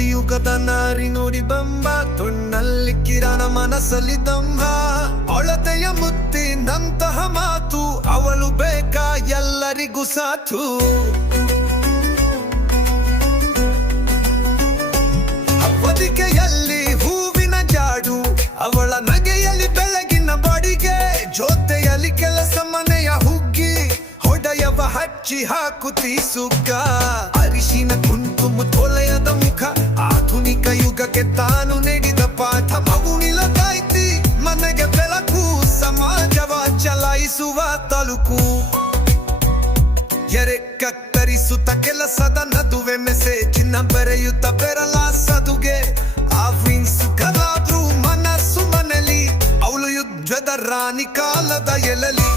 ಕಲಿಯುಗದ ನಾರಿ ನೋಡಿ ಬಂಬ ತೊಣ್ಣಲ್ಲಿ ಕಿರಣ ಮನಸ್ಸಲ್ಲಿ ದಂಭ ಅಳತೆಯ ಮುತ್ತಿನಂತಹ ಮಾತು ಅವಳು ಬೇಕಾ ಎಲ್ಲರಿಗೂ ಸಾಥು ಹೊದಿಕೆಯಲ್ಲಿ ಹೂವಿನ ಜಾಡು ಅವಳ ನಗೆಯಲ್ಲಿ ಬೆಳಗಿನ ಬಡಿಗೆ ಜೊತೆಯಲ್ಲಿ ಕೆಲಸ ಮನೆಯ ಹುಗ್ಗಿ ಹೊಡೆಯವ ಹಚ್ಚಿ ಹಾಕುತ್ತಿ ಸುಗ್ಗ ಅರಿಶಿನ ಕುಂಕುಮ ತೊಲೆಯದ ಮುಖ ಆಧುನಿಕ ಯುಗಕ್ಕೆ ತಾನು ನೀಡಿದ ಪಾಠ ಮಗುವಿಲದಾಯ್ತಿ ಮನೆಗೆ ಬೆಳಕು ಸಮಾಜವ ಚಲಾಯಿಸುವ ತಲುಕು ಎರೆ ಕತ್ತರಿಸುತ್ತ ಕೆಲಸದ ನದುವೆ ಮೆಸೇಜಿನ ಬರೆಯುತ್ತ ಬೆರಲ ಸದುಗೆ ಆಫೀನ್ಸ್ ಕಲಾದ್ರು ಮನಸ್ಸು ಮನೆಲಿ ಅವಳು ಯುದ್ಧದ ರಾಣಿ ಕಾಲದ ಎಲಲಿ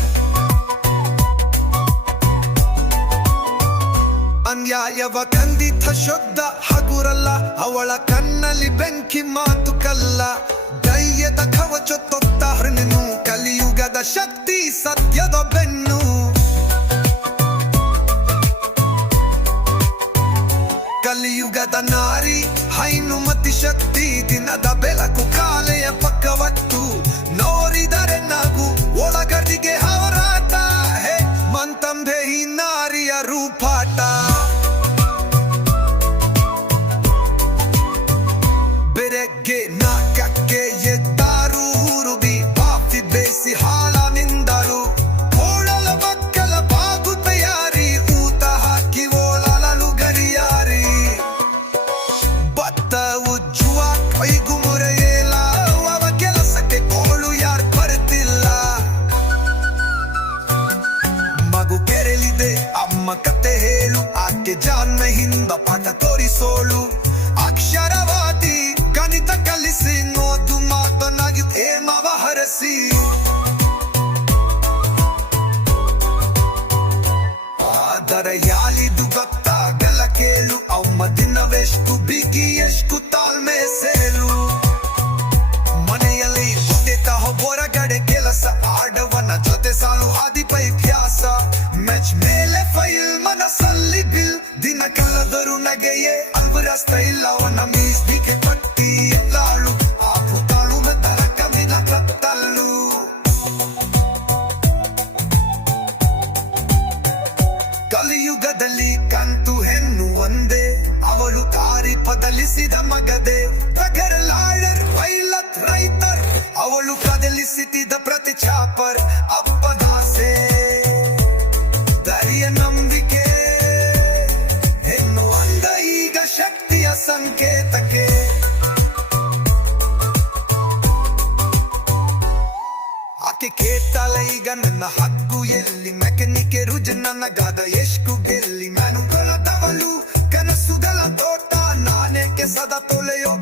ಅನ್ಯಾಯವ ಖಂಡಿತ ಶುದ್ಧ ಹಗುರಲ್ಲ ಅವಳ ಕಣ್ಣಲ್ಲಿ ಬೆಂಕಿ ಮಾತು ಕಲ್ಲ ಧೈರ್ಯದ ಕವಚ ತೊತ್ತ ಹೃಣನು ಕಲಿಯುಗದ ಶಕ್ತಿ ಸತ್ಯದ ಬೆನ್ನು ಕಲಿಯುಗದ ನಾರಿ ಹೈನುಮತಿ ಶಕ್ತಿ ದಿನದ ಬೆಳಕು ಕಾಲೆಯ ಪಕ್ಕವತ್ತು ನೋಡಿದರೆ ನಗು ಒಳಗಡಿಗೆ ಹೋರಾಟ ಹೇ ಮಂತಂಬೆ ಈ ನಾರಿಯ ರೂಪಾಟ ಬೆರಗ್ಗೆ ನಾಕಕ್ಕೆ ಎದ್ದಾರು ಹುರುಬಿ ಬಾಫಿ ಬೇಸಿ ಹಾಳ ನಿಂದರು ಓಡಲ ಮಕ್ಕಳ ಬಾಗು ತಯಾರಿ ಊತ ಹಾಕಿ ಓಳಲು ಗರಿಯಾರಿ ಭತ್ತ ಉಜ್ಜುವ ಕೈಗು ಮುರೆಯೇಲ ಅವ ಕೆಲಸಕ್ಕೆ ಕೋಳು ಯಾರು ಬರುತ್ತಿಲ್ಲ ಮಗು ಕೆರಳಿದೆ ಅಮ್ಮ ಕತೆ ಹೇಳು ಆಕೆ ಜಾನ್ನ ಹಿಂದ ಪಾಠ ತೋರಿಸೋಳು ಅಕ್ಷರವಾದಿ ಗಣಿತ ಕಲಿಸಿ ನೋದು ಮಾತನಾಗಿ ಹೇಮವ ಹರಸಿ ಆದರೆ ಯಾಲಿದು ಗೊತ್ತಾಗಲ್ಲ ಕೇಳು ಅಮ್ಮ ದಿನವೆಷ್ಟು ಬಿಗಿ ಎಷ್ಟು ತಾಳ್ಮೆ ಸೇಲು ಮನೆಯಲ್ಲಿ ಕುಡಿತ ಹೊರಗಡೆ ಕೆಲಸ ಆಡವನ ಜೊತೆ ಸಾಲು ಆದಿಪೈಭ್ಯಾಸ ಮೆಚ್ ಮೇಲೆ ಫೈಲ್ ಮನಸ್ಸಲ್ಲಿ ಬಿಲ್ ದಿನ ಕಳೆದರು ನಗೆಯೇ ಅಲ್ವರ ಸ್ಟೈಲ್ ಅವನ ಮೀಸ್ದಿಗೆ ಪಟ್ಟಿ ಎಲ್ಲಾಳು ಆಪುತ್ತಾಳು ಮೆತ್ತರ ಕಮ್ಮಿನ ಕತ್ತಲ್ಲು ಕಲಿಯುಗದಲ್ಲಿ ಕಂತು ಹೆಣ್ಣು ಒಂದೇ ಅವಳು ದಾರಿ ಬದಲಿಸಿದ ಮಗದೆ ಲಾಯರ್ ಪೈಲಟ್ ರೈತರ್ ಅವಳು ಕದಲಿಸಿದ ಪ್ರತಿ ಚಾಪರ್ ಅಪ್ಪದಾಸೆ ಧೈರ್ಯ ನಂಬಿಕೆ ಹೆಣ್ಣು ಅಂದ ಈಗ ಶಕ್ತಿಯ ಸಂಕೇತಕ್ಕೆ ಆಕೆ ಕೇಳ್ತಾಳೆ ಈಗ ನನ್ನ ಹಕ್ಕು ಎಲ್ಲಿ ಮೆಕ್ಯಾನಿಕೆ ರುಜು ನನಗಾದ ಎಷ್ಟು ಗೆಲ್ಲಿ ಮ್ಯಾನುಗಳ ತವಲು ಕನಸುಗಳ ತೋಟ ನಾನೇಕೆ ಸದಾ ತೊಲೆಯೋ